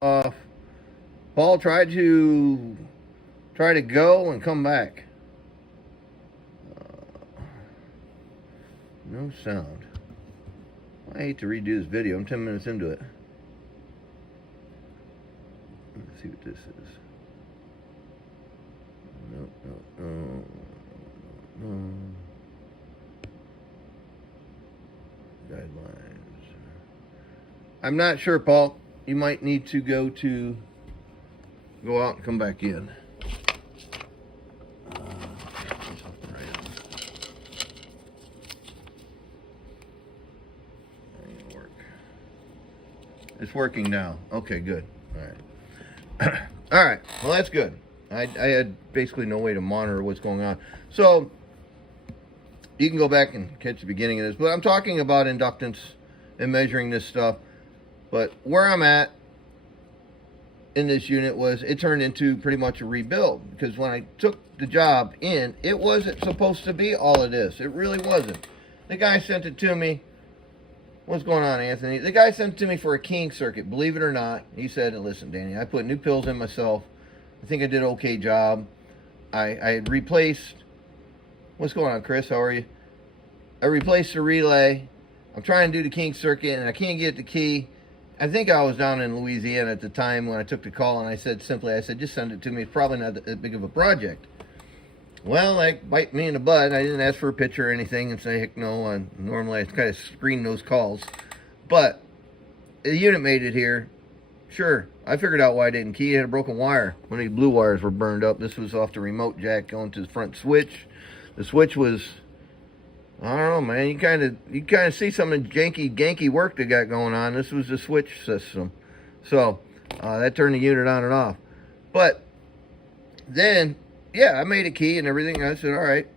Paul, try to go and come back. No sound. I hate to redo this video. I'm 10 minutes into it. Let's see what this is. No. Guidelines. I'm not sure, Paul. You might need to go out and come back in. It's working now. Okay, good. All right. All right. Well, that's good. I had basically no way to monitor what's going on. So you can go back and catch the beginning of this. But I'm talking about inductance and measuring this stuff. But where I'm at in this unit was it turned into pretty much a rebuild. Because when I took the job in, it wasn't supposed to be all of this. It really wasn't. The guy sent it to me. What's going on, Anthony? The guy sent it to me for a keying circuit. Believe it or not, he said, listen, Danny, I put new pills in myself. I think I did an okay job. I had replaced... What's going on, Chris? How are you? I replaced the relay. I'm trying to do the keying circuit, and I can't get the key. I think I was down in Louisiana at the time when I took the call, and I said, just send it to me. It's probably not that big of a project. Well, like, bite me in the butt. I didn't ask for a picture or anything and say, heck no. Normally, I kind of screen those calls. But the unit made it here. Sure, I figured out why I didn't key. It had a broken wire. One of these blue wires were burned up. This was off the remote jack going to the front switch. The switch was, I don't know, man. You kind of see some of the ganky work they got going on. This was the switch system. So, that turned the unit on and off. But then... yeah, I made a key and everything. I said, all right,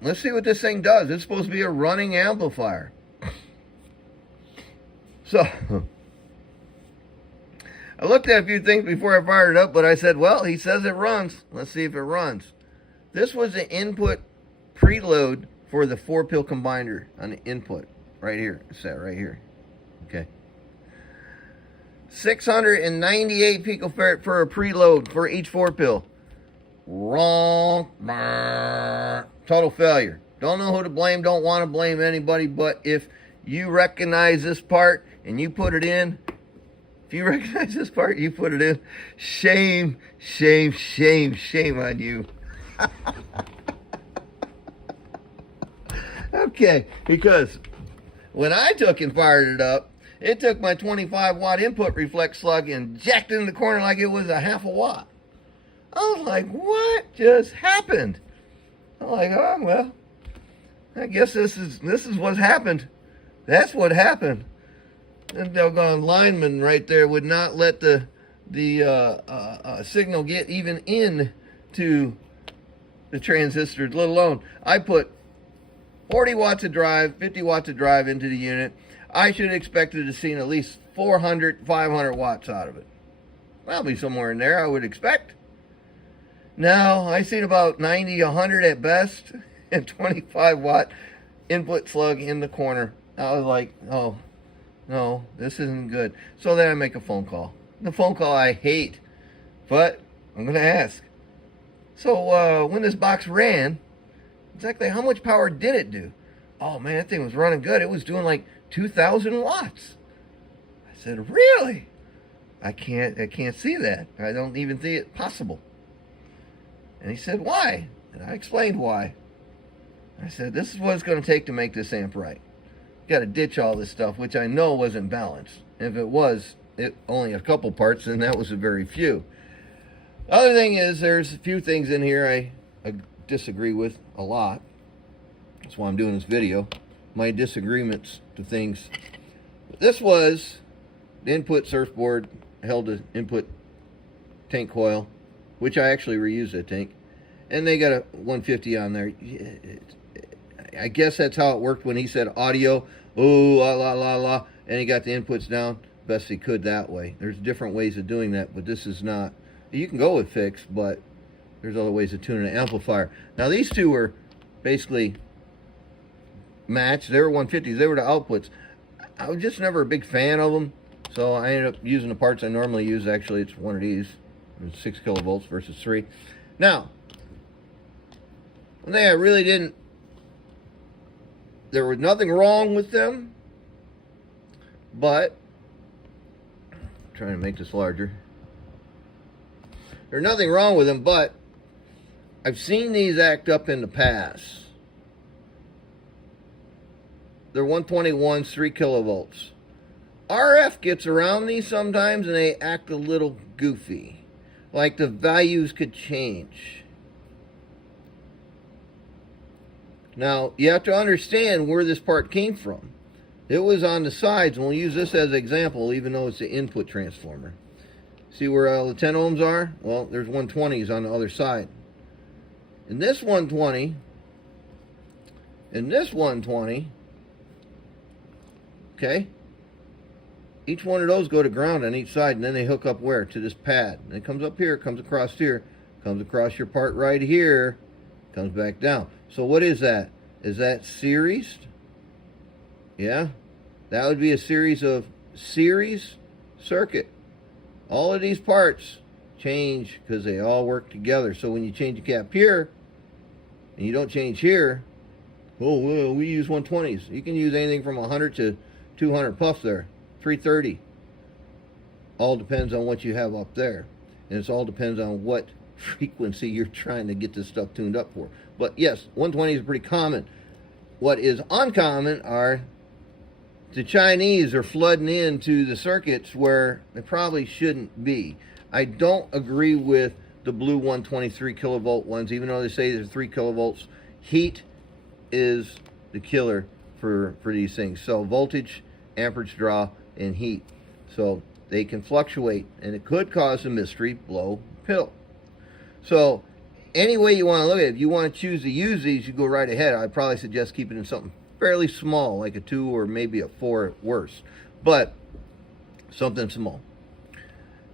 let's see what this thing does. It's supposed to be a running amplifier. So, I looked at a few things before I fired it up, but I said, well, he says it runs. Let's see if it runs. This was the input preload for the 4-pill combiner on the input. Right here. It's that right here. Okay. 698 picofarad for a preload for each 4-pill. Wrong. Total failure. Don't know who to blame. Don't want to blame anybody. But if you recognize this part and you put it in, shame, shame, shame, shame on you. Okay, because when I took and fired it up, it took my 25-watt input reflex slug and jacked it in the corner like it was a half a watt. I was like, what just happened? I'm like, oh, well, I guess this is what's happened. That's what happened. And doggone lineman right there would not let the signal get even in to the transistors, let alone. I put 40 watts of drive, 50 watts of drive into the unit. I should have expected to see at least 400, 500 watts out of it. That'll be somewhere in there, I would expect. Now, I seen about 90, 100 at best, and 25-watt input slug in the corner. I was like, oh, no, this isn't good. So then I make a phone call. The phone call I hate, but I'm going to ask. So when this box ran, exactly how much power did it do? Oh, man, that thing was running good. It was doing like 2,000 watts. I said, really? I can't see that. I don't even see it possible. And he said, why? And I explained why. I said, this is what it's going to take to make this amp right. You got to ditch all this stuff, which I know wasn't balanced. If it was, only a couple parts, and that was a very few. The other thing is, there's a few things in here I disagree with a lot. That's why I'm doing this video. My disagreements to things. This was the input surfboard, held the input tank coil, which I actually reused that tank. And they got a 150 on there. I guess that's how it worked when he said audio. Oh, la, la, la, la. And he got the inputs down best he could that way. There's different ways of doing that, but this is not. You can go with fixed, but there's other ways of tuning an amplifier. Now, these two were basically matched. They were 150s. They were the outputs. I was just never a big fan of them. So I ended up using the parts I normally use. Actually, it's one of these. It's 6 kilovolts versus 3. Now, one thing I really didn't, there was nothing wrong with them, but, I'm trying to make this larger. There's nothing wrong with them, but I've seen these act up in the past. They're 121s, 3 kilovolts. RF gets around these sometimes and they act a little goofy. Like the values could change. Now, you have to understand where this part came from. It was on the sides, and we'll use this as an example, even though it's the input transformer. See where all the 10 ohms are? Well, there's 120s on the other side. And this 120, and this 120, okay? Each one of those go to ground on each side, and then they hook up where? To this pad. And it comes up here, comes across here, comes across your part right here, comes back down. So what is that? Is that series? Yeah? That would be a series circuit. All of these parts change because they all work together. So when you change a cap here, and you don't change here, oh, well, we use 120s. You can use anything from 100 to 200 puffs there, 330. All depends on what you have up there. And it all depends on what frequency you're trying to get this stuff tuned up for. But yes, 120s are pretty common. What is uncommon are the Chinese are flooding into the circuits where they probably shouldn't be. I don't agree with the blue 123 kilovolt ones, even though they say they're 3 kilovolts. Heat is the killer for these things. So voltage, amperage draw, and heat. So they can fluctuate, and it could cause a mystery blow pill. So any way you want to look at it, if you want to choose to use these, you go right ahead. I'd probably suggest keeping it in something fairly small, like a 2 or maybe a 4 at worst, but something small.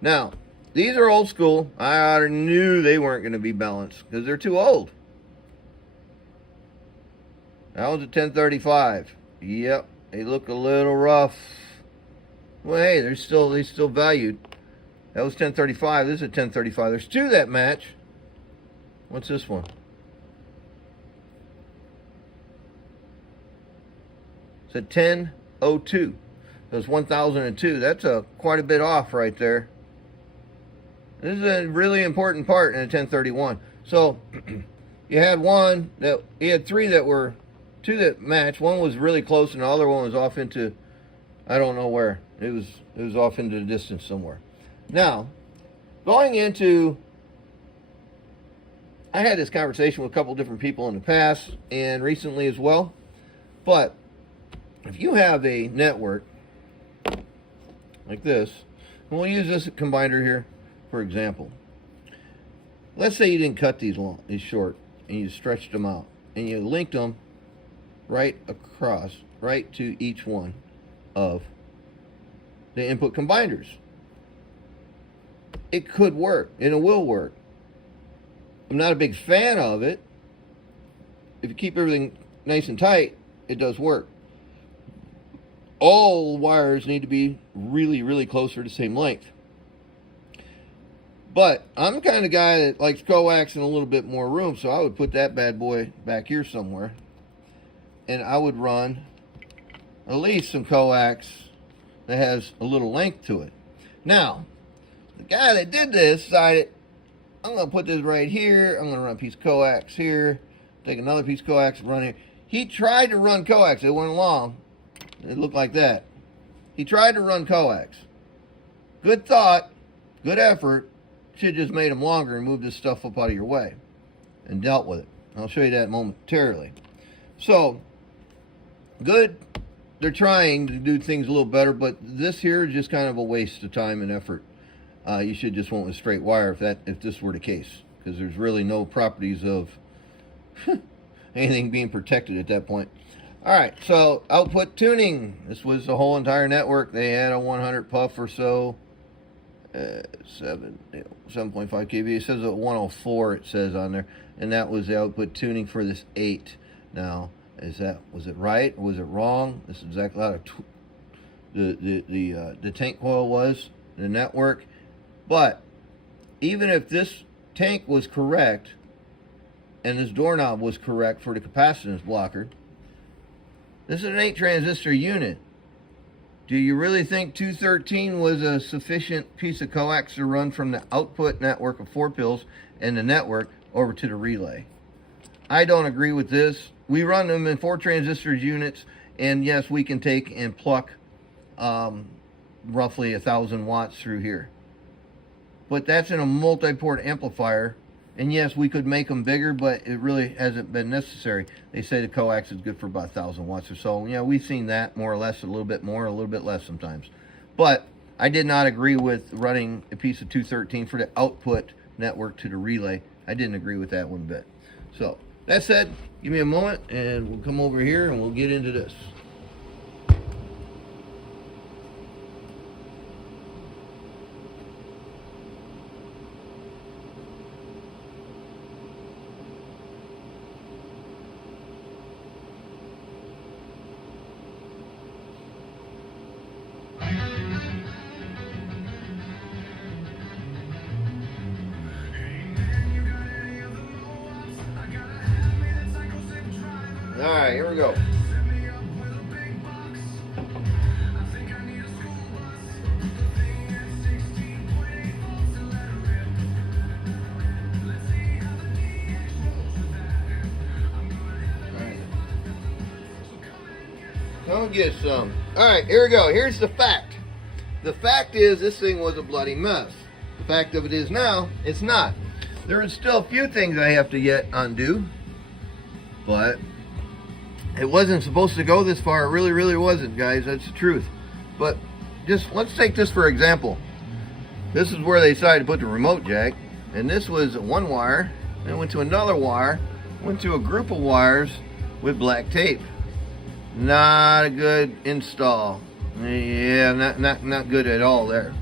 Now, these are old school. I knew they weren't going to be balanced because they're too old. That was a 1035. Yep, they look a little rough. Well, hey, they still valued. That was 1035. This is a 1035. There's two that match. What's this one? It's a 1002. So it's 1002. That's quite a bit off right there. This is a really important part in a 1031. So you had one that you had three that were two that matched. One was really close, and the other one was off into I don't know where. It was off into the distance somewhere. Now, going into, I had this conversation with a couple different people in the past and recently as well. But if you have a network like this, and we'll use this combiner here for example. Let's say you didn't cut these short and you stretched them out and you linked them right across, right to each one of the input combiners. It could work, and it will work. I'm not a big fan of it. If you keep everything nice and tight, it does work. All wires need to be really, really close or the same length. But I'm the kind of guy that likes coax and a little bit more room, so I would put that bad boy back here somewhere. And I would run at least some coax that has a little length to it. Now, the guy that did this decided, I'm going to put this right here. I'm going to run a piece of coax here. Take another piece of coax and run here. He tried to run coax. It went along. It looked like that. He tried to run coax. Good thought. Good effort. Should have just made them longer and moved this stuff up out of your way and dealt with it. I'll show you that momentarily. So, good. They're trying to do things a little better, but this here is just kind of a waste of time and effort. You should just went with straight wire if this were the case, because there's really no properties of anything being protected at that point. All right, so output tuning. This was the whole entire network. They had a 100 puff or so, 7.5 kV. It says a 104. It says on there, and that was the output tuning for this 8. Now, was it right or was it wrong? This is exactly the tank coil was, the network. But even if this tank was correct and this doorknob was correct for the capacitance blocker, this is an 8 transistor unit. Do you really think 213 was a sufficient piece of coax to run from the output network of 4 pils and the network over to the relay? I don't agree with this. We run them in 4 transistors units, and yes, we can take and pluck roughly 1,000 watts through here. But that's in a multi-port amplifier, and yes, we could make them bigger, but it really hasn't been necessary. They say the coax is good for about 1,000 watts or so. Yeah, we've seen that more or less, a little bit more, a little bit less sometimes. But I did not agree with running a piece of 213 for the output network to the relay. I didn't agree with that one bit. So that said, give me a moment and we'll come over here and we'll get into this. Alright, here we go. I'll get some. Alright, here we go. Here's the fact. The fact is this thing was a bloody mess. The fact of it is now, it's not. There are still a few things I have to yet undo, but it wasn't supposed to go this far. It really wasn't, guys. That's the truth. But just let's take this for example. This is where they decided to put the remote jack, and this was one wire, then went to another wire, went to a group of wires with black tape. Not a good install. Yeah, not good at all there.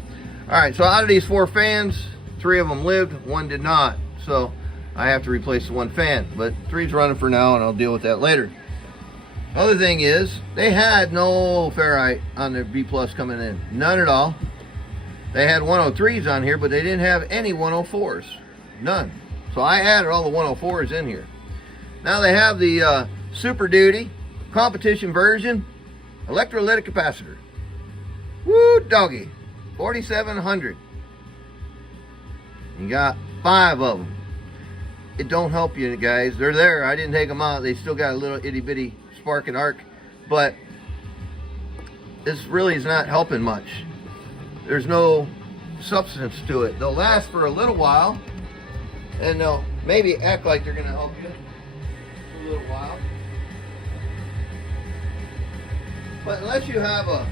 All right, so out of these 4 fans, 3 of them lived, 1 did not. So I have to replace the 1 fan, but 3's running for now, and I'll deal with that later. Other thing is, they had no ferrite on their B plus coming in. None at all. They had 103s on here, but they didn't have any 104s. None. So I added all the 104s in here. Now they have the Super Duty competition version electrolytic capacitor. Woo doggy. 4700. You got 5 of them. It don't help you guys. They're there. I didn't take them out. They still got a little itty bitty spark and arc, but this really is not helping much. There's no substance to it. They'll last for a little while, and they'll maybe act like they're going to help you for a little while. But unless you have a,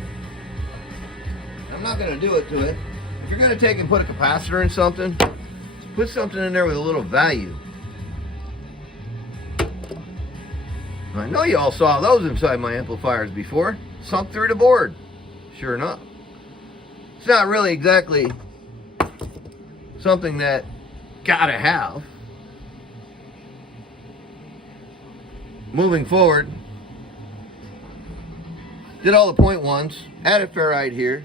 I'm not going to do it to it. If you're going to take and put a capacitor in something, put something in there with a little value. I know you all saw those inside my amplifiers before. Sunk through the board. Sure enough. It's not really exactly something that gotta have. Moving forward, did all the 0.1s, added ferrite here.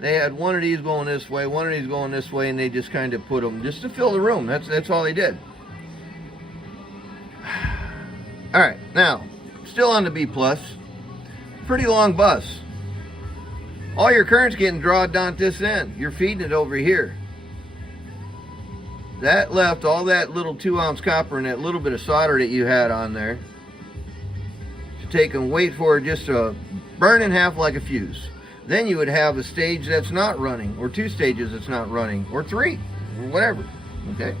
They had 1 of these going this way, 1 of these going this way, and they just kind of put them just to fill the room. That's all they did. All right, now, still on the B plus, pretty long bus. All your current's getting drawn down at this end. You're feeding it over here. That left all that little 2-ounce copper and that little bit of solder that you had on there to take and wait for it just to burn in half like a fuse. Then you would have a stage that's not running, or 2 stages that's not running, or 3, or whatever, okay?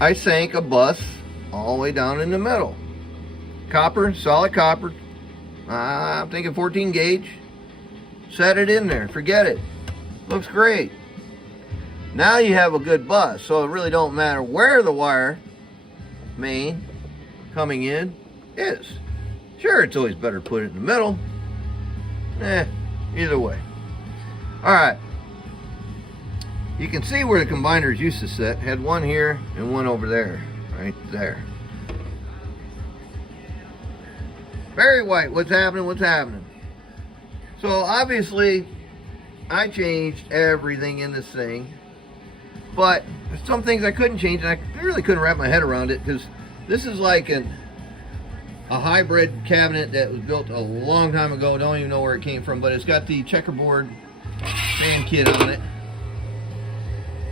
I sank a bus all the way down in the middle. Copper, solid copper. I'm thinking 14 gauge. Set it in there. Forget it. Looks great. Now you have a good bus, so it really don't matter where the wire main coming in is. Sure, it's always better to put it in the middle. Either way. Alright. You can see where the combiners used to sit. Had 1 here and 1 over there. Right there. Very white. What's happening? What's happening? So obviously, I changed everything in this thing. But there's some things I couldn't change, and I really couldn't wrap my head around it, because this is like a hybrid cabinet that was built a long time ago. Don't even know where it came from, but it's got the checkerboard fan kit on it,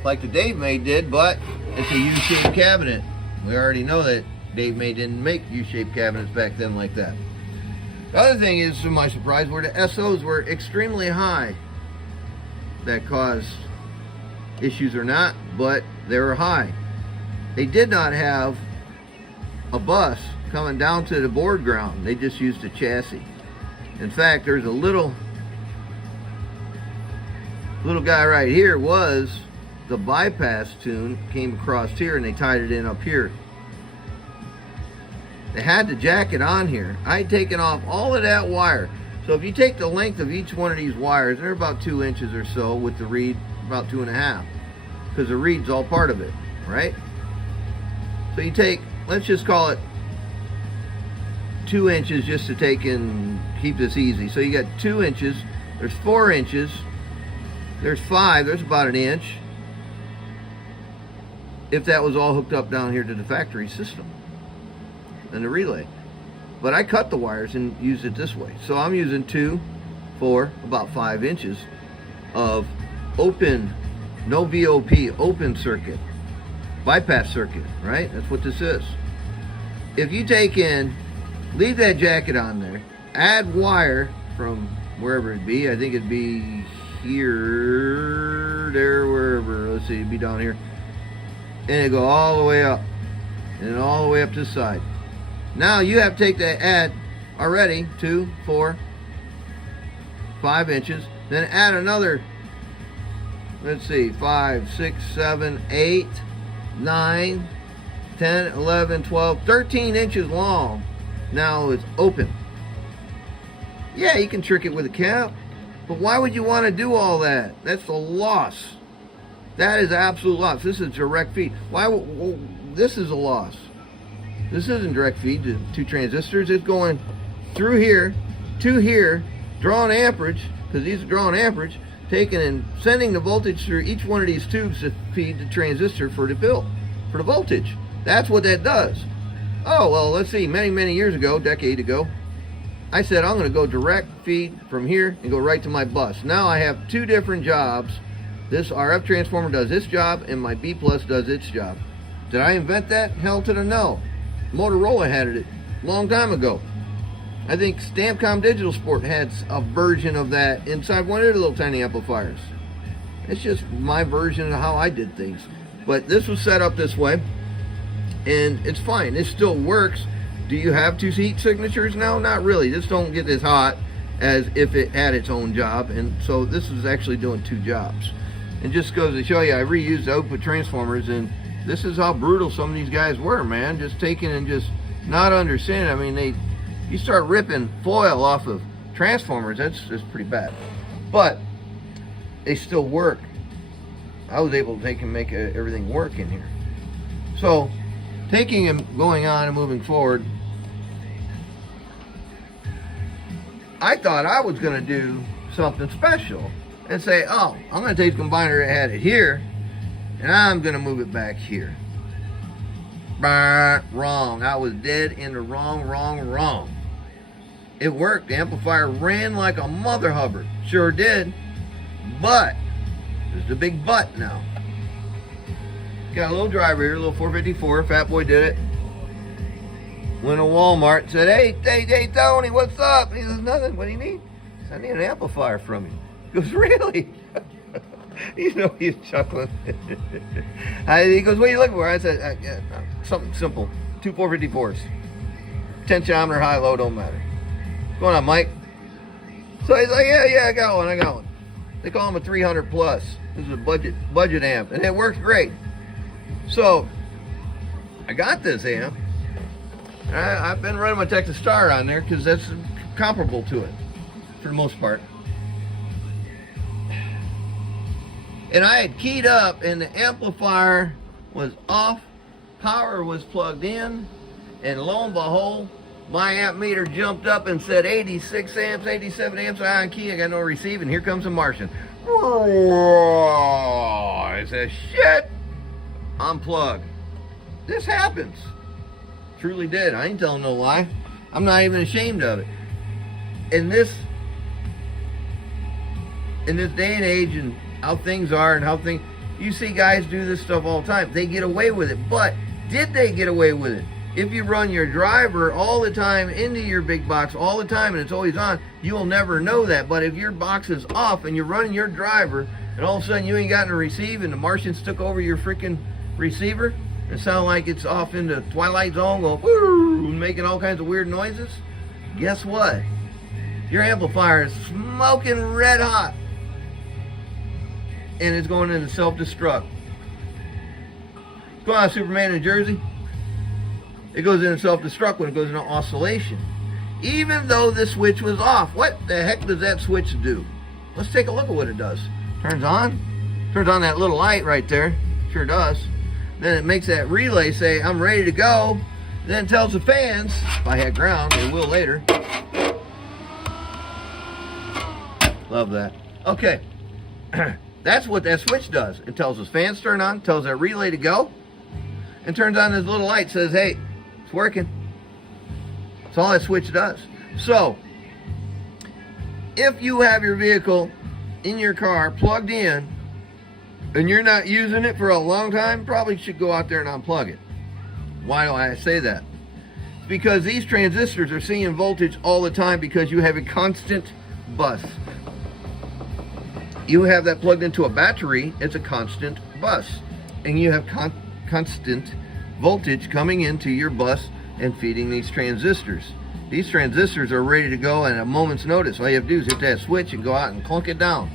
like the Dave May did, but it's a U-shaped cabinet. We already know that Dave May didn't make U-shaped cabinets back then like that. The other thing is, to my surprise, where the SOs were extremely high. That caused issues or not, but they were high. They did not have a bus coming down to the board ground. They just used a chassis. In fact, there's a little guy right here was the bypass tune, came across here, and they tied it in up here. They had the jacket on here. I had taken off all of that wire. So if you take the length of each one of these wires, they're about 2 inches or so, with the reed about 2.5, because the reed's all part of it, right? So you take, let's just call it 2 inches, just to take and keep this easy. So you got 2 inches, there's 4 inches, there's 5, there's about an inch, if that was all hooked up down here to the factory system and the relay. But I cut the wires and used it this way. So I'm using 2, 4, about 5 inches of open, no VOP, open circuit, bypass circuit, right? That's what this is. If you take in, leave that jacket on there, add wire from wherever it be, I think it'd be here, there, wherever, let's see, it'd be down here, and it go all the way up, and all the way up to the side. Now you have to take that, add already 2, 4, 5 inches, then add another, let's see, 5, 6, 7, 8, 9, 10, 11, 12, 13 inches long. Now it's open. Yeah, you can trick it with a cap, but why would you want to do all that? That's a loss. That is absolute loss. This is direct feed. This is a loss. This isn't direct feed to 2 transistors. It's going through here to here, drawing amperage, because these are drawing amperage, taking and sending the voltage through each one of these tubes to feed the transistor for the voltage. That's what that does. Oh, well, let's see, many years ago, decade ago, I said I'm going to go direct feed from here and go right to my bus. Now I have 2 different jobs. This RF transformer does its job, and my B plus does its job. Did I invent that? Hell to the no. Motorola had it a long time ago. I think Stampcom Digital Sport had a version of that inside one of their little tiny amplifiers. It's just my version of how I did things. But this was set up this way, and it's fine. It still works. Do you have 2 heat signatures now? Not really. This don't get as hot as if it had its own job, and so this is actually doing 2 jobs. And just goes to show you, I reused the output transformers, and this is how brutal some of these guys were, man. Just taking and just not understanding. I mean, you start ripping foil off of transformers, that's pretty bad. But they still work. I was able to take and make everything work in here. So, taking and going on and moving forward, I thought I was going to do something special and say, oh, I'm going to take the combiner that had it here, and I'm going to move it back here. Wrong. I was dead in the wrong. It worked. The amplifier ran like a mother hubbard. Sure did. But, there's the big but now. Got a little driver here, a little 454. Fat Boy did it. Went to Walmart and said, hey, Tony, what's up? He says, nothing. What do you need? I said, I need an amplifier from you. He goes, really? You know, he's chuckling. He goes, what are you looking for? I said, something simple. 2 454s. 10-ohms high, low, don't matter. What's going on, Mike? So he's like, yeah, I got one. They call him a 300 plus. This is a budget amp, and it works great. So, I got this amp. I've been running my Texas Star on there because that's comparable to it, for the most part. And I had keyed up, and the amplifier was off, power was plugged in, and lo and behold, My amp meter jumped up and said 86 amps, 87 amps, on key, I got no receive, and here comes a Martian. I said, shit, unplug. This happens. Truly did. I ain't telling no lie. I'm not even ashamed of it. In this day and age and how things are and how things, you see guys do this stuff all the time. They get away with it. But did they get away with it? If you run your driver all the time into your big box all the time and it's always on, you'll never know that. But if your box is off and you're running your driver and all of a sudden you ain't gotten a receive and the Martians took over your freaking receiver, it sounds like it's off into Twilight Zone going woo, making all kinds of weird noises. Guess what? Your amplifier is smoking red hot and it's going into self-destruct. What's going on, Superman in Jersey? It goes into self-destruct when it goes into oscillation. Even though the switch was off. What the heck does that switch do? Let's take a look at what it does. Turns on that little light right there. Sure does. Then it makes that relay say, I'm ready to go. Then it tells the fans, if I had ground, it will later. Love that. Okay. That's what that switch does. It tells those fans turn on, tells that relay to go, and turns on this little light, says, hey, it's working. That's all that switch does. So, if you have your vehicle in your car plugged in, and you're not using it for a long time, probably should go out there and unplug it. Why do I say that? It's because these transistors are seeing voltage all the time because you have a constant bus. You have that plugged into a battery, it's a constant bus. And you have constant voltage coming into your bus and feeding these transistors. These transistors are ready to go at a moment's notice. All you have to do is hit that switch and go out and clunk it down.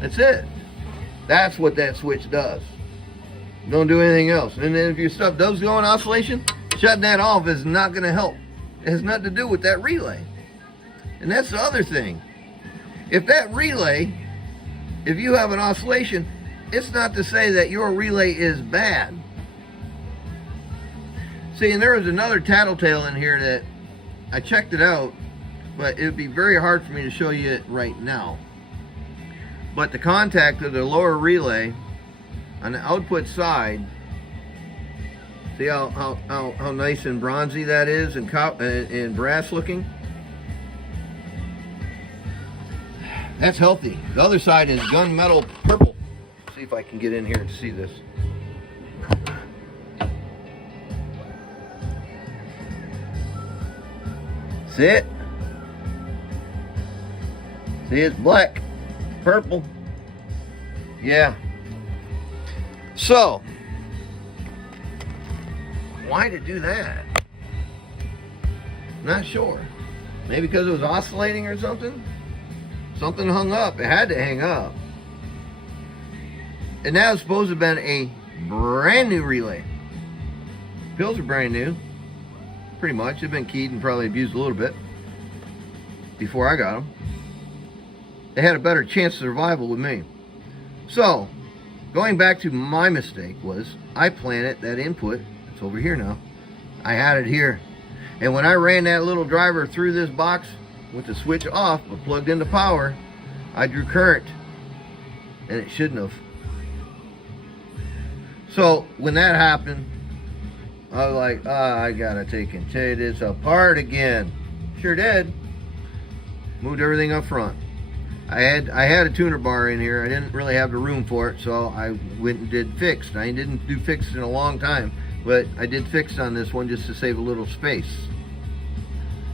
That's it. That's what that switch does. Don't do anything else. And then if your stuff does go in oscillation, shutting that off is not going to help. It has nothing to do with that relay. And that's the other thing. If that relay, if you have an oscillation, it's not to say that your relay is bad. See, and there was another tattletale in here that I checked it out, but it would be very hard for me to show you it right now. But the contact of the lower relay on the output side, see how nice and bronzy that is and brass looking? That's healthy. The other side is gunmetal purple. Let's see if I can get in here and see this. See it? See, it's black, purple. Yeah. So, why to do that? Not sure. Maybe because it was oscillating or something? Something hung up. It had to hang up. And that was supposed to have been a brand new relay. Pills are brand new. Pretty much. They've been keyed and probably abused a little bit before I got them. They had a better chance of survival with me. So, going back to my mistake was I planted that input. It's over here now. I had it here. And when I ran that little driver through this box with the switch off but plugged into power, I drew current. And it shouldn't have. So, when that happened, I was like, I gotta take and tear this apart again. Sure did. Moved everything up front. I had a tuner bar in here. I didn't really have the room for it, so I went and did fixed. I didn't do fixed in a long time, but I did fixed on this one just to save a little space.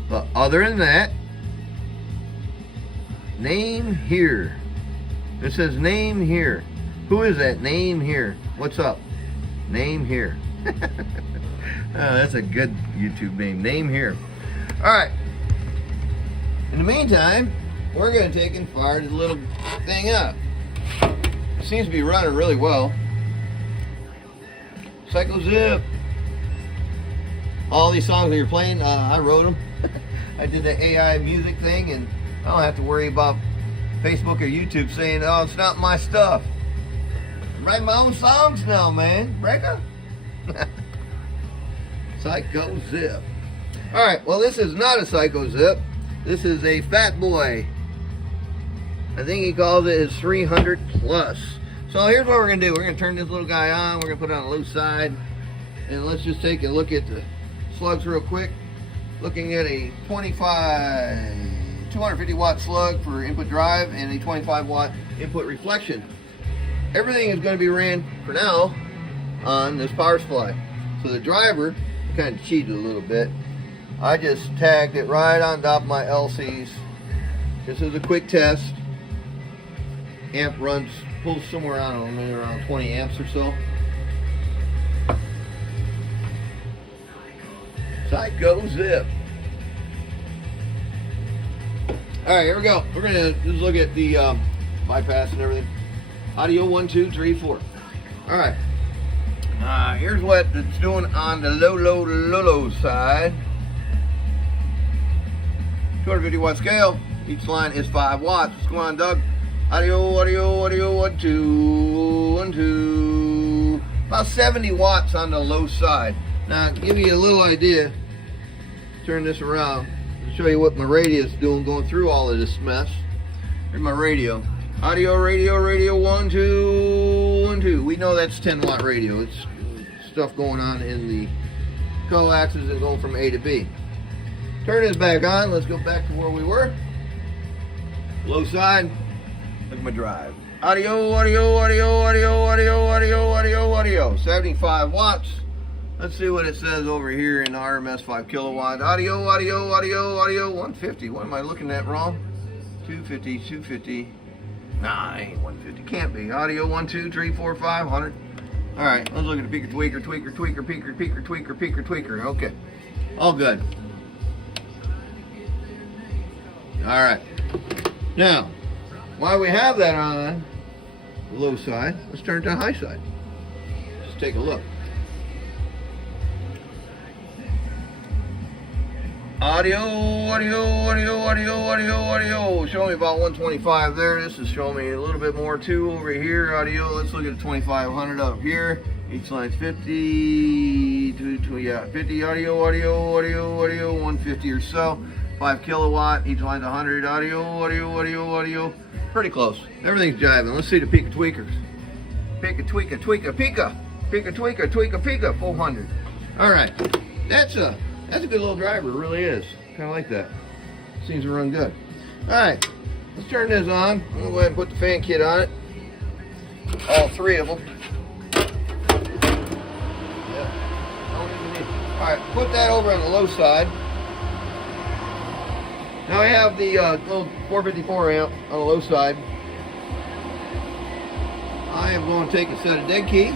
But other than that, name here. It says name here. Who is that? Name here. What's up? Name here. That's a good YouTube name. Name here. Alright. In the meantime, we're going to take and fire this little thing up. It seems to be running really well. Psycho Zip. All these songs that you're playing, I wrote them. I did the AI music thing, and I don't have to worry about Facebook or YouTube saying, oh, it's not my stuff. I write my own songs now, man. Breaker. Psycho Zip. Alright, well this is not a Psycho Zip. This is a Fat Boy. I think he calls it his 300 plus. So here's what we're going to do. We're going to turn this little guy on. We're going to put it on the low side. And let's just take a look at the slugs real quick. Looking at a 250 watt slug for input drive and a 25 watt input reflection. Everything is going to be ran for now on this power supply. So the driver, I kind of cheated a little bit. I just tagged it right on top of my LCs. This is a quick test. Amp runs, pulls somewhere, I don't know, maybe around 20 amps or so. Psycho Zip. Alright, here we go. We're going to just look at the bypass and everything. Audio 1, 2, 3, 4. Alright. Here's what it's doing on the low side. 250 watt scale. Each line is 5 watts. What's going on, Doug? Audio, 1, 2, 1, 2. About 70 watts on the low side. Now, to give you a little idea, turn this around to show you what my radio is doing going through all of this mess. Here's my radio. Audio, radio, 1, 2, 1, 2. We know that's 10 watt radio. It's stuff going on in the coaxes and going from A to B. Turn this back on. Let's go back to where we were. Low side. Look at my drive. Audio. 75 watts. Let's see what it says over here in RMS 5 kilowatt. Audio. 150. What am I looking at wrong? 250. Nah, ain't 150. Can't be. Audio 1, 2, 3, 4, 5, 100. All right, let's look at the tweaker. Okay, all good. All right. Now, while we have that on the low side, let's turn it to the high side. Just take a look. Audio. Show me about 125 there. This is showing me a little bit more too over here. Audio. Let's look at the 2500 up here. Each line's 50. 50 audio. 150 or so. 5 kilowatt. Each line's 100. Audio. Pretty close. Everything's jiving. Let's see the Pika tweakers. Pika. 400. All right. That's a good little driver. It really is. Kind of like that. Seems to run good. All right. Let's turn this on. I'm going to go ahead and put the fan kit on it. All 3 of them. Yeah. All right. Put that over on the low side. Now I have the little 454 amp on the low side. I am going to take a set of dead key.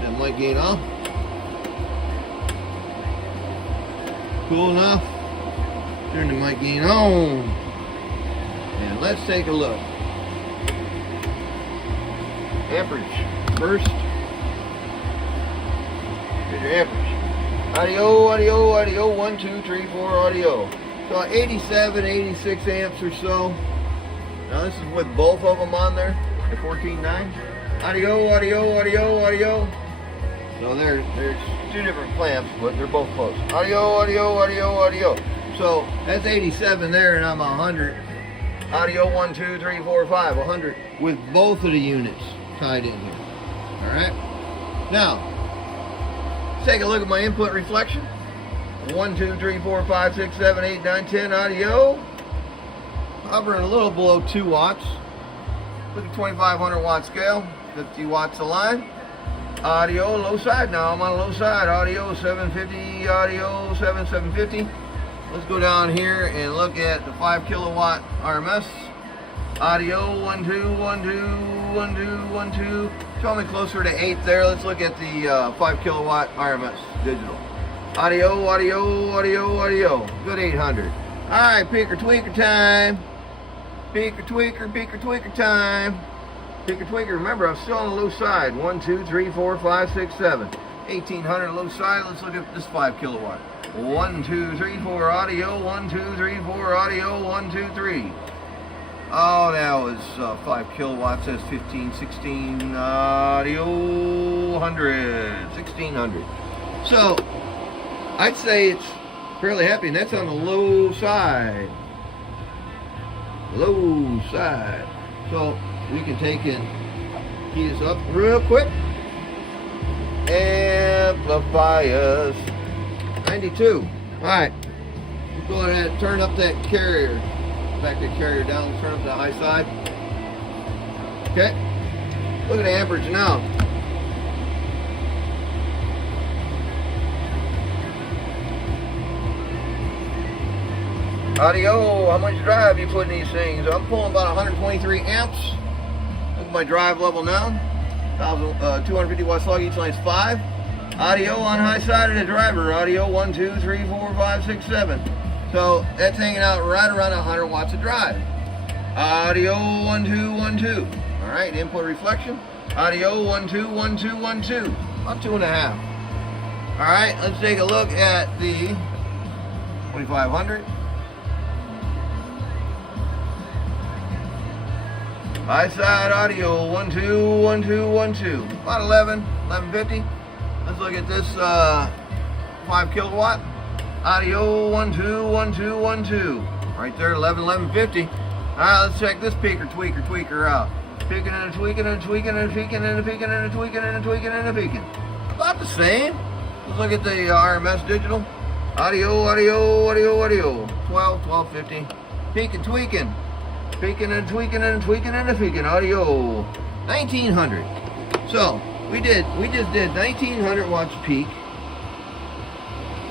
That mic gain off. Cool enough. Turn the mic gain on. And let's take a look. Amperage first. Here's your amperage. Audio. 1, 2, 3, 4 audio. So 87, 86 amps or so. Now this is with both of them on there. The 14.9. Audio. So there's 2 different clamps, but they're both close. Audio. So that's 87 there, and I'm 100. Audio 1, 2, 3, 4, 5, 100 with both of the units tied in here. All right. Now, let's take a look at my input reflection. 1, 2, 3, 4, 5, 6, 7, 8, 9, 10 audio. Hovering a little below 2 watts. With a 2500 watt scale, 50 watts a line. Audio low side. Now I'm on the low side. Audio 750. Audio 750. Let's go down here and look at the 5 kilowatt RMS. Audio 1, 2, 1, 2. Show me closer to 8 there. Let's look at the 5 kilowatt RMS digital. Audio. Good 800. All right, Pika tweaker time. Pika tweaker time. Pika tweaker. Remember, I'm still on the low side. 1, 2, 3, 4, 5, 6, 7. 1800 low side. Let's look at this 5 kilowatt. 1, 2, 3, 4 audio. 1, 2, 3, 4 audio. 1, 2, 3. Oh, that was 5 kilowatts. That's 15, 16 audio. 100, 1600. So I'd say it's fairly happy, and that's on the low side. Low side. So we can take and key this up real quick. Amplifiers 92. Alright, go ahead and turn up that carrier. Back the carrier down, turn up the high side. Okay, look at the amperage now. Audio, how much drive you put in these things? I'm pulling about 123 amps. Look at my drive level now. 250 watt slug, each line's 5. Audio on high side of the driver. Audio 1, 2, 3, 4, 5, 6, 7. So that's hanging out right around 100 watts of drive. Audio 1, 2, 1, 2. All right, input reflection. Audio 1, 2, 1, 2, 1, 2. About 2.5. All right, let's take a look at the 2500. High side audio 1, 2, 1, 2, 1, 2. About 1150. Let's look at this 5 kilowatt. Audio 1, 2, 1, 2, 1, 2. Right there, 1150. Alright, let's check this tweaker out. Peaking and a tweaking and a tweaking and a tweaking and a tweaking and a tweaking and a tweaking and a tweaking. About the same. Let's look at the RMS digital. Audio 1250. Peaking, tweaking. Peaking and tweaking and tweaking and tweaking. Audio 1900. So we just did 1900 watts peak.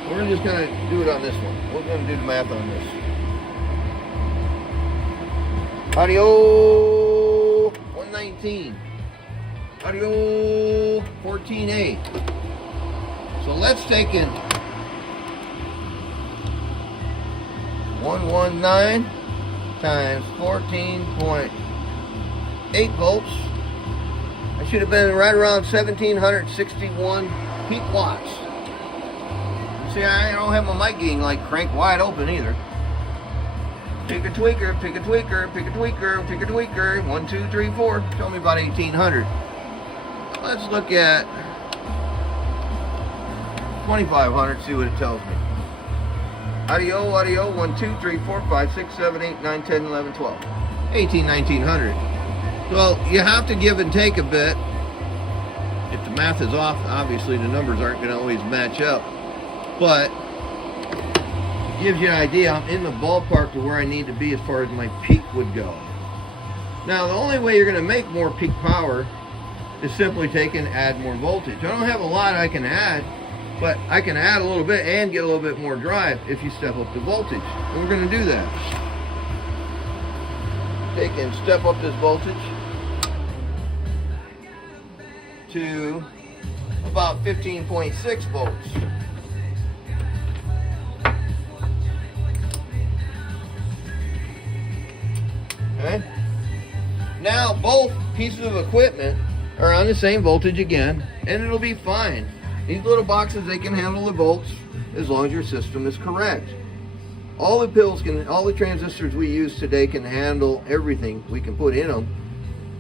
We're just gonna do it on this one. We're gonna do the math on this. Audio 119. Audio 14.8. So let's take in 119 times 14.8 volts. I should have been right around 1761 peak watts. See, I don't have my mic gain like cranked wide open either. Pick a tweaker, pick a tweaker, pick a tweaker, pick a tweaker. 1, 2, 3, 4. Tell me about 1800. Let's look at 2500, see what it tells me. Audio 1, 2, 3, 4, 5, 6, 7, 8, 9, 10, 11, 12. 1900. Well, you have to give and take a bit. If the math is off, obviously the numbers aren't going to always match up. But it gives you an idea. I'm in the ballpark to where I need to be as far as my peak would go. Now, the only way you're going to make more peak power is simply take and add more voltage. I don't have a lot I can add, but I can add a little bit and get a little bit more drive if you step up the voltage. And we're going to do that. Take and step up this voltage to about 15.6 volts. Okay. Now both pieces of equipment are on the same voltage again, and it'll be fine. These little boxes, they can handle the volts as long as your system is correct. All the transistors we use today can handle everything we can put in them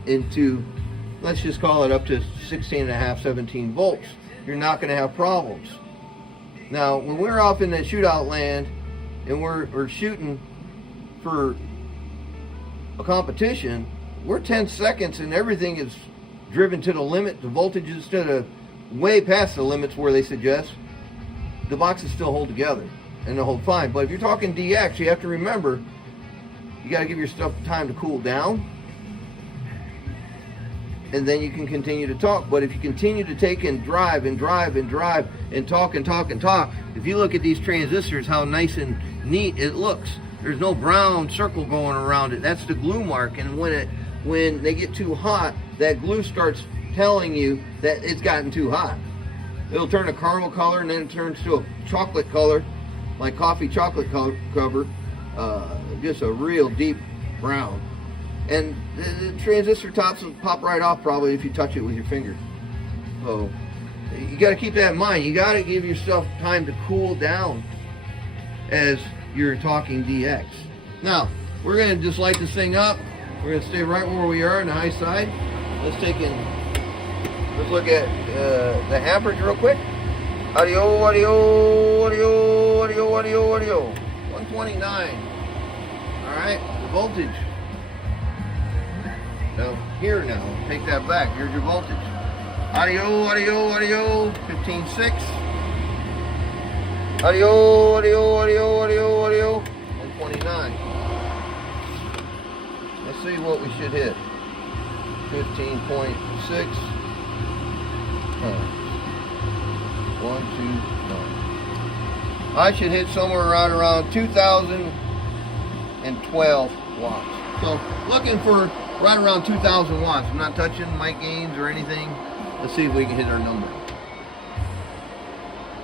into, let's just call it up to 16.5, 17 volts. You're not going to have problems. Now, when we're off in the shootout land and we're shooting for a competition, we're 10 seconds and everything is driven to the limit. The voltage is way past the limits where they suggest. The boxes still hold together and they'll hold fine. But if you're talking DX, you have to remember you got to give your stuff time to cool down, and then you can continue to talk. But if you continue to take and drive and drive and drive and talk and talk and talk, if you look at these transistors, how nice and neat it looks. There's no brown circle going around it. That's the glue mark. And when they get too hot, that glue starts telling you that it's gotten too hot. It'll turn a caramel color and then it turns to a chocolate color, like coffee chocolate cover, just a real deep brown. And the transistor tops will pop right off probably if you touch it with your finger. So you got to keep that in mind. You got to give yourself time to cool down as you're talking DX. Now, we're going to just light this thing up. We're going to stay right where we are on the high side. Let's look at the amperage real quick. Audio audio, audio, audio. 129. Alright, the voltage. Now, here now, take that back. Here's your voltage. Audio, audio, audio, 15.6. Audio, audio, audio, audio, audio, 129. Let's see what we should hit. 15.6. 129. I should hit somewhere right around 2012 watts. So looking for right around 2000 watts. I'm not touching mic gains or anything. Let's see if we can hit our number.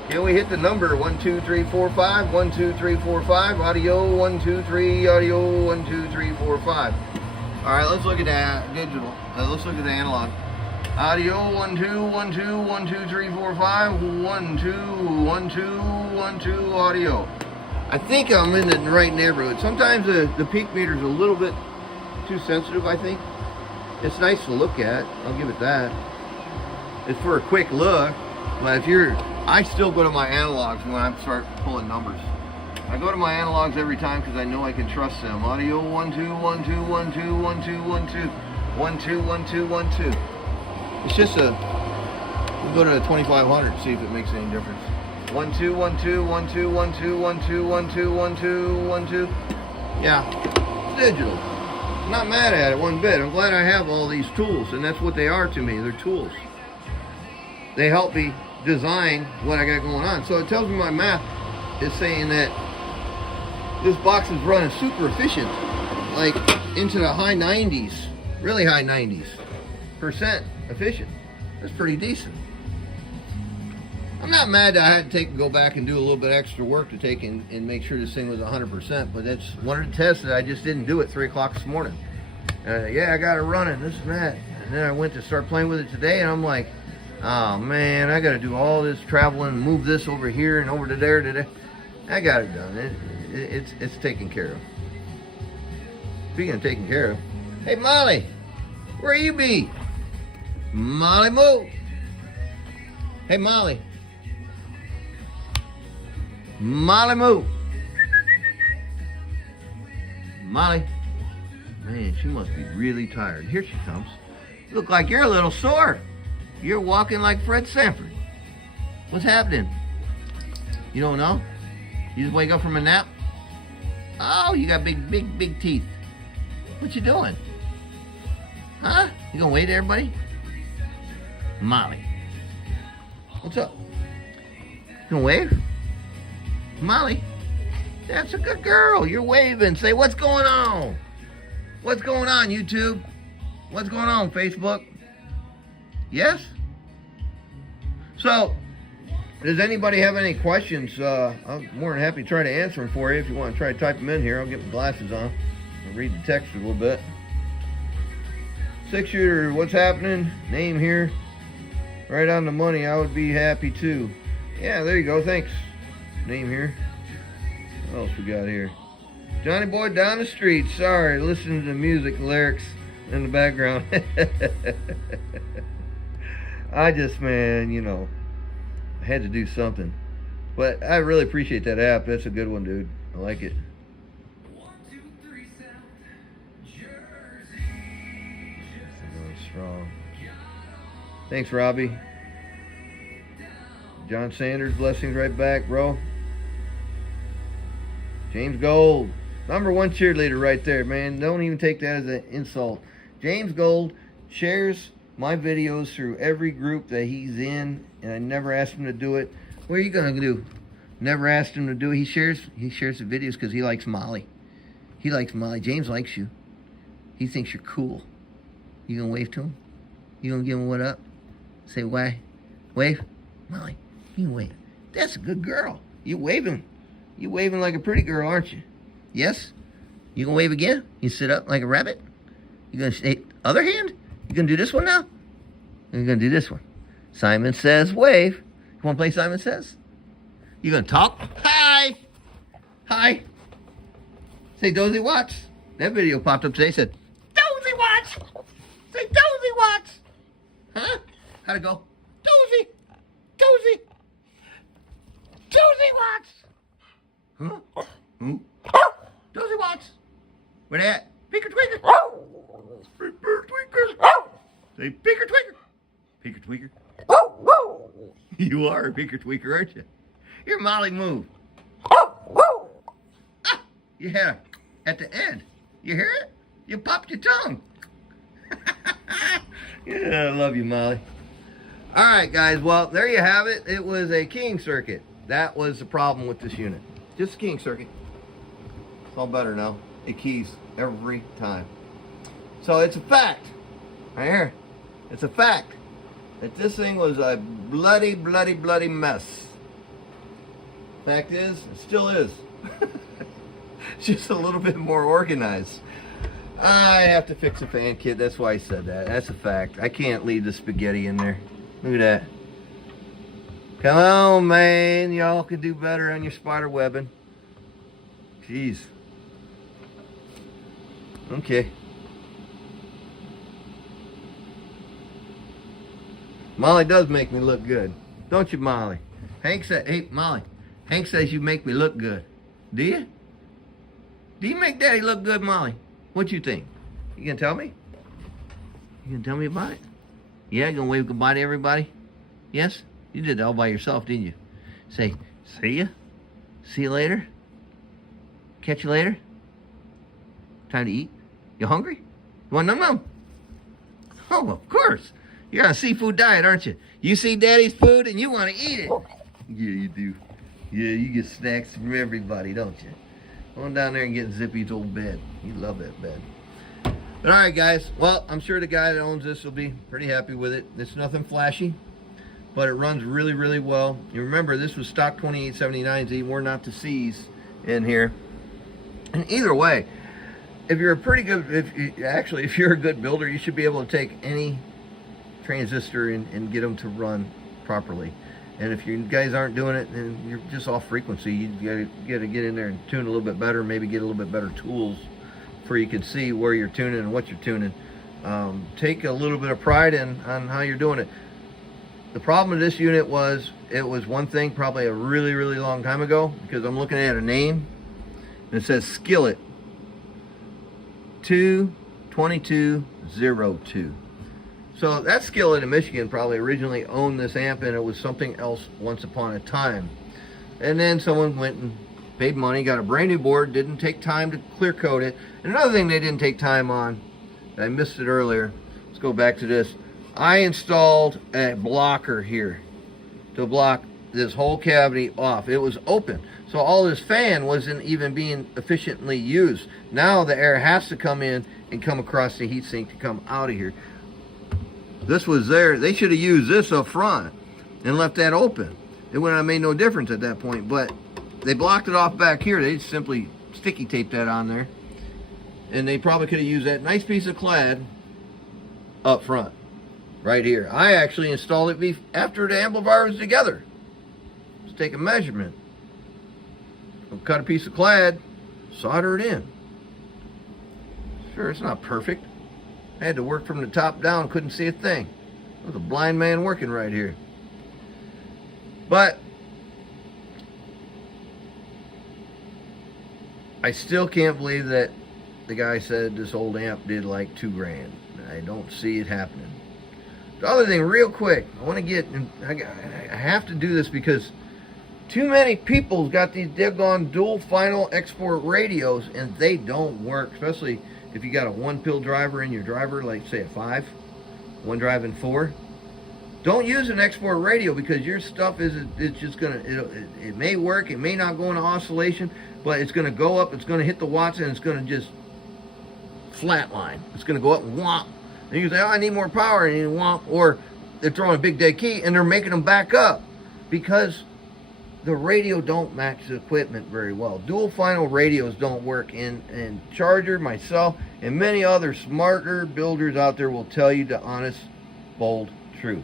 Yeah, we hit the number 1, 2, 3, 4, 5. 1, 2, 3, 4, 5. Audio 1, 2, 3. Audio 1, 2, 3, 4, 5. All right, let's look at that digital. Let's look at the analog. Audio 1, 2, 1, 2, 1, 2, 3, 4, 5. 1, 2, 1, 2, 1, 2. Audio. I think I'm in the right neighborhood. Sometimes the peak meter is a little bit too sensitive, I think. It's nice to look at. I'll give it that. It's for a quick look. But if you're, I still go to my analogs when I start pulling numbers. I go to my analogs every time because I know I can trust them. Audio 1, 2, 1, 2, 1, 2, 1, 2, 1, 2, 1, 2, 1, 2, 1, 2. It's just a, we'll go to the 2500 and see if it makes any difference. 1, 2, 1, 2, 1, 2, 1, 2, 1, 2, 1, 2, 1, 2, 1, 2. Yeah, it's digital. I'm not mad at it one bit. I'm glad I have all these tools, and that's what they are to me. They're tools. They help me design what I got going on. So it tells me my math is saying that this box is running super efficient, like into the high 90s, really high 90s % efficient. That's pretty decent. I'm not mad that I had to go back and do a little bit extra work to take and make sure this thing was 100%, but that's one of the tests that I just didn't do at 3 o'clock this morning. Yeah, I got it running, this and that. And then I went to start playing with it today, and I'm like, oh man, I got to do all this traveling and move this over here and over to there today. I got it done. It's taken care of. Speaking of taken care of, hey Molly, where you be? Molly Moo. Hey Molly. Molly Moo. Molly. Man, she must be really tired. Here she comes. Look like you're a little sore. You're walking like Fred Sanford. What's happening? You don't know? You just wake up from a nap? Oh, you got big teeth. What you doing? Huh? You gonna wave to everybody? Molly. What's up? You gonna wave? Molly, that's a good girl. You're waving. Say, what's going on? What's going on, YouTube? What's going on, Facebook? Yes? So, does anybody have any questions? I'm more than happy to try to answer them for you. If you want to try to type them in here, I'll get my glasses on and read the text a little bit. 6-shooter, what's happening? Name here. Right on the money, I would be happy too. Yeah, there you go, thanks. Name here. What else we got here? Johnny Boy down the street. Sorry, listening to the music lyrics in the background. I just, man, you know, I had to do something. But I really appreciate that app. That's a good one, dude. I like it. 1, 2, 3 South Jersey. Going strong. Thanks, Robbie. John Sanders, blessings right back, bro. James Gold, #1 cheerleader right there, man. Don't even take that as an insult. James Gold shares my videos through every group that he's in, and I never asked him to do it. What are you gonna do? Never asked him to do it. He shares the videos because he likes Molly. He likes Molly. James likes you. He thinks you're cool. You gonna wave to him? You gonna give him what up? Say why? Wave? Molly, you wave. That's a good girl. You waving. You waving like a pretty girl, aren't you? Yes? You gonna wave again? You sit up like a rabbit? You gonna say other hand? You gonna do this one now? You're gonna do this one. Simon Says wave. You wanna play Simon Says? You gonna talk? Hi! Hi! Say Dozy Watts. That video popped up today, said, Dozy Watts! Say Dozy Watts! Huh? How'd it go? Dozy! Dozy! Dozy Watts! Where they at? Peeker tweaker. Peeker tweaker. Say peeker tweaker. Peeker tweaker. You are a peeker tweaker, aren't you? Here, Molly, move. Ah, yeah, at the end. You hear it? You popped your tongue. Yeah, I love you, Molly. All right, guys. Well, there you have it. It was a keying circuit. That was the problem with this unit. Just a keying circuit. It's all better now. It keys every time. So it's a fact. Right here. It's a fact that this thing was a bloody, bloody, bloody mess. Fact is, it still is. It's just a little bit more organized. I have to fix a fan kit. That's why I said that. That's a fact. I can't leave the spaghetti in there. Look at that. Come on, man. Y'all can do better on your spider webbing. Jeez. Okay. Molly does make me look good. Don't you, Molly? Hank said, hey, Molly. Hank says you make me look good. Do you? Do you make Daddy look good, Molly? What you think? You gonna tell me? You gonna tell me about it? Yeah, you gonna wave goodbye to everybody? Yes? You did that all by yourself, didn't you? Say, see ya? See you later? Catch you later? Time to eat? You hungry? You want num-num? Oh, of course. You're on a seafood diet, aren't you? You see Daddy's food and you want to eat it. Yeah, you do. Yeah, you get snacks from everybody, don't you? Go on down there and get Zippy's old bed. You love that bed. But all right, guys. Well, I'm sure the guy that owns this will be pretty happy with it. It's nothing flashy, but it runs really, really well. You remember, this was stock 2879's. We're not the C's in here. And either way, if you're a pretty good, if you're a good builder, you should be able to take any transistor and get them to run properly. And if you guys aren't doing it, then you're just off frequency. You gotta get in there and tune a little bit better, maybe get a little bit better tools for you can see where you're tuning and what you're tuning. Take a little bit of pride on how you're doing it. The problem with this unit was, it was one thing probably a really, really long time ago, because I'm looking at a name and it says Skillet 22202. So that Skillet in Michigan probably originally owned this amp, and it was something else once upon a time. And then someone went and paid money, got a brand new board, didn't take time to clear coat it. And another thing they didn't take time on, I missed it earlier, let's go back to this. I installed a blocker here to block this whole cavity off. It was open, so all this fan wasn't even being efficiently used. Now the air has to come in and come across the heatsink to come out of here. This was there. They should have used this up front and left that open. It wouldn't have made no difference at that point, but they blocked it off back here. They simply sticky taped that on there. And they probably could have used that nice piece of clad up front, right here. I actually installed it after the amplifier was together. Let's take a measurement. I'll cut a piece of clad, solder it in. Sure, it's not perfect. I had to work from the top down, couldn't see a thing. I was a blind man working right here. But I still can't believe that the guy said this old amp did like $2 grand. I don't see it happening. The other thing, real quick, I want to get, I have to do this because too many people's got these daggone dual final export radios and they don't work, especially if you got a 1-pill driver in your driver, like say a 5, 1 drive and 4. Don't use an export radio because your stuff it's just gonna, it may work, it may not go into oscillation, but it's gonna go up, it's gonna hit the watts, and it's gonna just flatline. It's gonna go up and whomp. And you say, oh, I need more power, and you whomp, or they're throwing a big dead key and they're making them back up because the radio don't match the equipment very well. Dual final radios don't work, and Charger, myself, and many other smarter builders out there will tell you the honest, bold truth.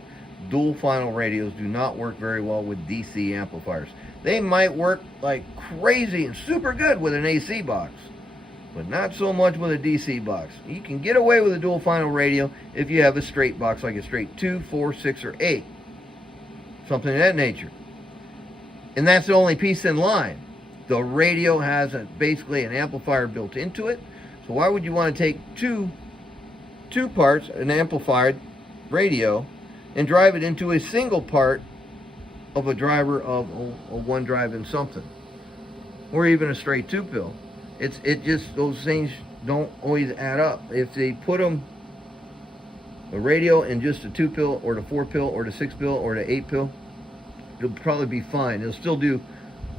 Dual final radios do not work very well with DC amplifiers. They might work like crazy and super good with an AC box, but not so much with a DC box. You can get away with a dual final radio if you have a straight box, like a straight 2, 4, 6, or 8. Something of that nature. And that's the only piece in line. The radio has basically an amplifier built into it, So why would you want to take two parts, an amplified radio, and drive it into a single part of a driver of a one drive-in something, or even a straight 2-pill? It just, those things don't always add up. If they put them, a radio in just a 2-pill or the 4-pill or the 6-pill or the 8-pill, it'll probably be fine. It'll still do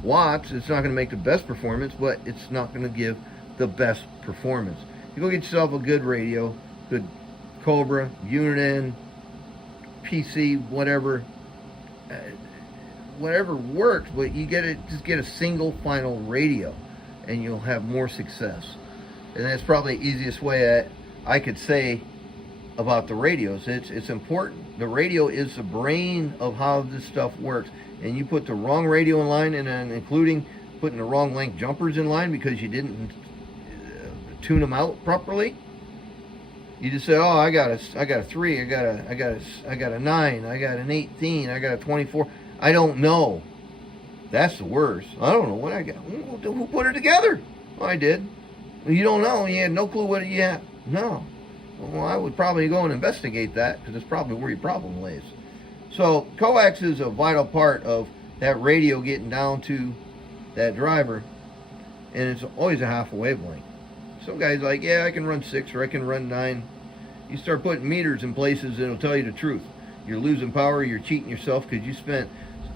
watts. It's not going to make the best performance, but it's not going to give the best performance. You go get yourself a good radio, good Cobra, Uniden, PC, whatever works, but you just get a single final radio, and you'll have more success. And that's probably the easiest way I could say about the radios. It's important. The radio is the brain of how this stuff works. And you put the wrong radio in line, and then including putting the wrong length jumpers in line because you didn't tune them out properly. You just say, oh, I got a 3, I got a 9, I got an 18, I got a 24. I don't know. That's the worst. I don't know what I got. Who put it together? Well, I did. Well, you don't know. You had no clue what you had. No. Well, I would probably go and investigate that, because it's probably where your problem lays. So coax is a vital part of that radio getting down to that driver, and it's always a half a wavelength. Some guys like, yeah, I can run 6 or I can run 9. You start putting meters in places that'll tell you the truth. You're losing power, you're cheating yourself, because you spent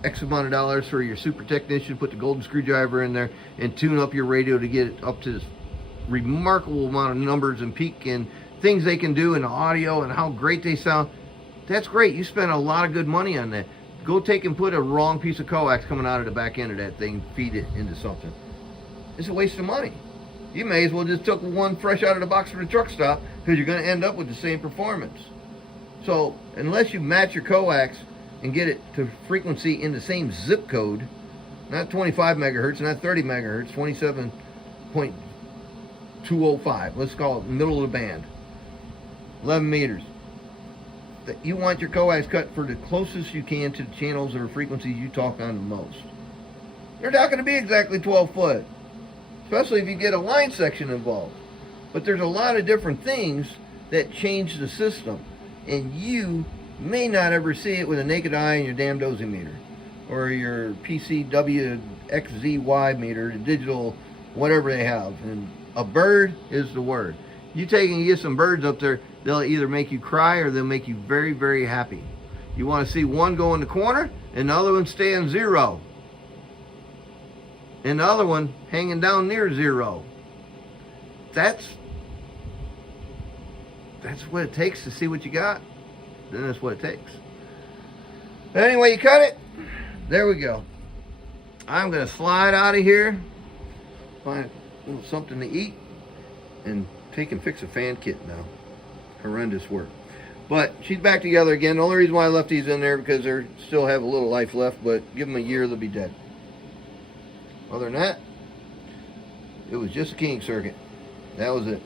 X amount of dollars for your super technician to put the golden screwdriver in there and tune up your radio to get it up to this remarkable amount of numbers and peak and things they can do in the audio and how great they sound. That's great. You spent a lot of good money on that. Go take and put a wrong piece of coax coming out of the back end of that thing, feed it into something. It's a waste of money. You may as well just took one fresh out of the box from the truck stop, because you're going to end up with the same performance. So unless you match your coax and get it to frequency in the same zip code, not 25 megahertz, not 30 megahertz, 27.205, let's call it middle of the band, 11 meters. That you want your coax cut for the closest you can to the channels or frequencies you talk on the most. They're not going to be exactly 12 foot, especially if you get a line section involved. But there's a lot of different things that change the system, and you may not ever see it with a naked eye in your damn dosimeter or your PCW XZY meter, the digital, whatever they have. And a bird is the word. You take and get some birds up there, they'll either make you cry or they'll make you very, very happy. You want to see one go in the corner and the other one stay on 0. And the other one hanging down near 0. That's what it takes to see what you got. Then that's what it takes. But anyway, you cut it. There we go. I'm going to slide out of here, find a little something to eat, and take and fix a fan kit now. Horrendous work. But she's back together again. The only reason why I left these in there because they still have a little life left, but give them a year, they'll be dead. Other than that, it was just a king circuit. That was it.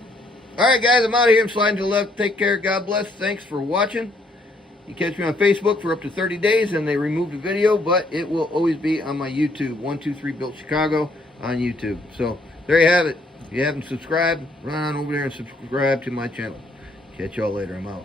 Alright guys, I'm out of here. I'm sliding to the left. Take care. God bless. Thanks for watching. You catch me on Facebook for up to 30 days and they remove the video, but it will always be on my YouTube, 123 Built Chicago on YouTube. So there you have it. If you haven't subscribed, run on over there and subscribe to my channel. Catch y'all later. I'm out.